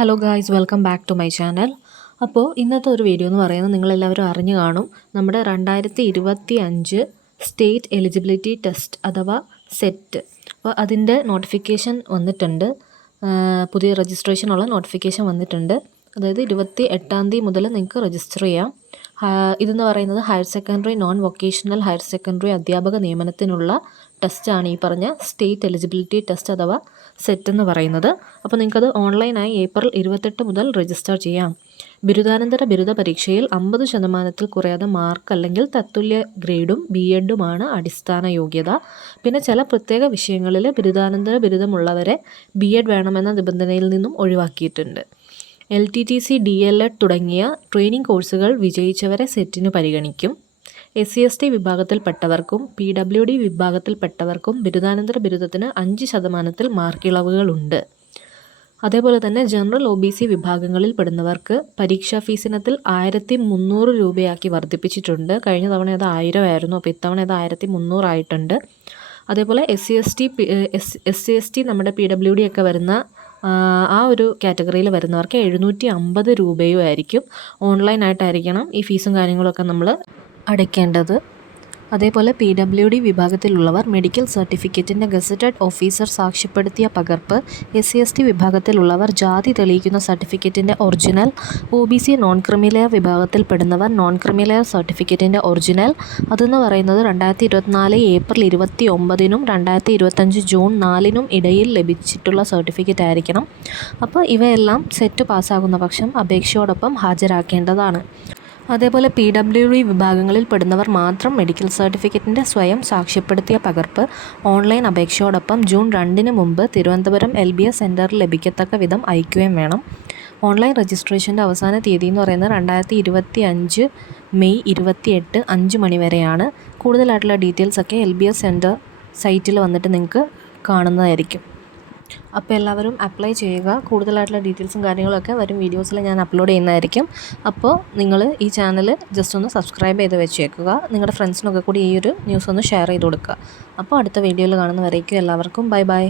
Hello guys, welcome back to my channel. അപ്പോൾ ഇന്നത്തെ ഒരു വീഡിയോ എന്ന് പറയുന്നത് നിങ്ങളെല്ലാവരും അറിഞ്ഞു കാണും. നമ്മുടെ 2025 സ്റ്റേറ്റ് എലിജിബിലിറ്റി ടെസ്റ്റ് അഥവാ സെറ്റ്. അപ്പോൾ അതിൻ്റെ നോട്ടിഫിക്കേഷൻ വന്നിട്ടുണ്ട്. പുതിയ രജിസ്ട്രേഷനുള്ള നോട്ടിഫിക്കേഷൻ വന്നിട്ടുണ്ട്. അതായത് 28-ാം തീയതി മുതൽ നിങ്ങൾക്ക് രജിസ്റ്റർ ചെയ്യാം. ഇതെന്ന് പറയുന്നത് higher secondary non vocational higher secondary അധ്യാപക നിയമനത്തിനുള്ള ടെസ്റ്റാണ് ഈ പറഞ്ഞ സ്റ്റേറ്റ് എലിജിബിലിറ്റി ടെസ്റ്റ് അഥവാ സെറ്റ് എന്ന് പറയുന്നത്. അപ്പോൾ നിങ്ങൾക്കത് ഓൺലൈനായി ഏപ്രിൽ 28 മുതൽ രജിസ്റ്റർ ചെയ്യാം. ബിരുദാനന്തര ബിരുദ പരീക്ഷയിൽ 50% കുറയാതെ മാർക്ക് അല്ലെങ്കിൽ തത്തുല്യ ഗ്രേഡും BEdുമാണ് അടിസ്ഥാന യോഗ്യത. പിന്നെ ചില പ്രത്യേക വിഷയങ്ങളിൽ ബിരുദാനന്തര ബിരുദമുള്ളവരെ BEd വേണമെന്ന നിബന്ധനയിൽ നിന്നും ഒഴിവാക്കിയിട്ടുണ്ട്. LTTC DLED തുടങ്ങിയ ട്രെയിനിങ് കോഴ്സുകൾ വിജയിച്ചവരെ സെറ്റിന് പരിഗണിക്കും. SC/ST വിഭാഗത്തിൽപ്പെട്ടവർക്കും PWD വിഭാഗത്തിൽപ്പെട്ടവർക്കും ബിരുദാനന്തര ബിരുദത്തിന് 5% മാർക്കിളവുകളുണ്ട്. അതേപോലെ തന്നെ ജനറൽ OBC വിഭാഗങ്ങളിൽ പെടുന്നവർക്ക് പരീക്ഷാ ഫീസിനത്തിൽ 1300 രൂപയാക്കി വർദ്ധിപ്പിച്ചിട്ടുണ്ട്. കഴിഞ്ഞ തവണ അത് 1000 ആയിരുന്നു. അപ്പോൾ ഇത്തവണ അത് 1300 ആയിട്ടുണ്ട്. അതേപോലെ SC/ST നമ്മുടെ PWD ഒക്കെ വരുന്ന ആ ഒരു കാറ്റഗറിയിൽ വരുന്നവർക്ക് 750 രൂപയും ആയിരിക്കും. ഓൺലൈനായിട്ടായിരിക്കണം ഈ ഫീസും കാര്യങ്ങളൊക്കെ നമ്മൾ അടയ്ക്കേണ്ടത്. അതേപോലെ PWD വിഭാഗത്തിലുള്ളവർ മെഡിക്കൽ സർട്ടിഫിക്കറ്റിൻ്റെ ഗസറ്റഡ് ഓഫീസർ സാക്ഷ്യപ്പെടുത്തിയ പകർപ്പ്, SC/ST വിഭാഗത്തിലുള്ളവർ ജാതി തെളിയിക്കുന്ന സർട്ടിഫിക്കറ്റിൻ്റെ ഒറിജിനൽ, OBC നോൺ ക്രിമിലെയർ വിഭാഗത്തിൽപ്പെടുന്നവർ നോൺ ക്രിമിലെയർ സർട്ടിഫിക്കറ്റിൻ്റെ ഒറിജിനൽ. അതെന്ന് പറയുന്നത് 2024 ഏപ്രിൽ 29-നും 2025 ജൂൺ 4-നും ഇടയിൽ ലഭിച്ചിട്ടുള്ള സർട്ടിഫിക്കറ്റ് ആയിരിക്കണം. അപ്പോൾ ഇവയെല്ലാം സെറ്റ് പാസ്സാകുന്ന പക്ഷം അപേക്ഷയോടൊപ്പം ഹാജരാക്കേണ്ടതാണ്. അതേപോലെ PWD വിഭാഗങ്ങളിൽ പെടുന്നവർ മാത്രം മെഡിക്കൽ സർട്ടിഫിക്കറ്റിൻ്റെ സ്വയം സാക്ഷ്യപ്പെടുത്തിയ പകർപ്പ് ഓൺലൈൻ അപേക്ഷയോടൊപ്പം ജൂൺ 2-ന് മുമ്പ് തിരുവനന്തപുരം LBS സെൻറ്ററിൽ ലഭിക്കത്തക്ക വിധം അയക്കുകയും വേണം. ഓൺലൈൻ രജിസ്ട്രേഷൻ്റെ അവസാന തീയതി എന്ന് പറയുന്നത് 2025 മെയ് 28 5 മണി വരെയാണ്. കൂടുതലായിട്ടുള്ള ഡീറ്റെയിൽസൊക്കെ LBS സെൻറ്റർ സൈറ്റിൽ വന്നിട്ട് നിങ്ങൾക്ക് കാണുന്നതായിരിക്കും. അപ്പോൾ എല്ലാവരും അപ്ലൈ ചെയ്യുക. കൂടുതലായിട്ടുള്ള ഡീറ്റെയിൽസും കാര്യങ്ങളൊക്കെ വരും വീഡിയോസിൽ ഞാൻ അപ്ലോഡ് ചെയ്യുന്നതായിരിക്കും. അപ്പോൾ നിങ്ങൾ ഈ ചാനൽ ജസ്റ്റ് ഒന്ന് സബ്സ്ക്രൈബ് ചെയ്ത് വെച്ചേക്കുക. നിങ്ങളുടെ ഫ്രണ്ട്സിനൊക്കെ കൂടി ഈ ഒരു ന്യൂസ് ഒന്ന് ഷെയർ ചെയ്ത് കൊടുക്കുക. അപ്പോൾ അടുത്ത വീഡിയോയിൽ കാണുന്നവരേക്കും എല്ലാവർക്കും ബൈ ബൈ.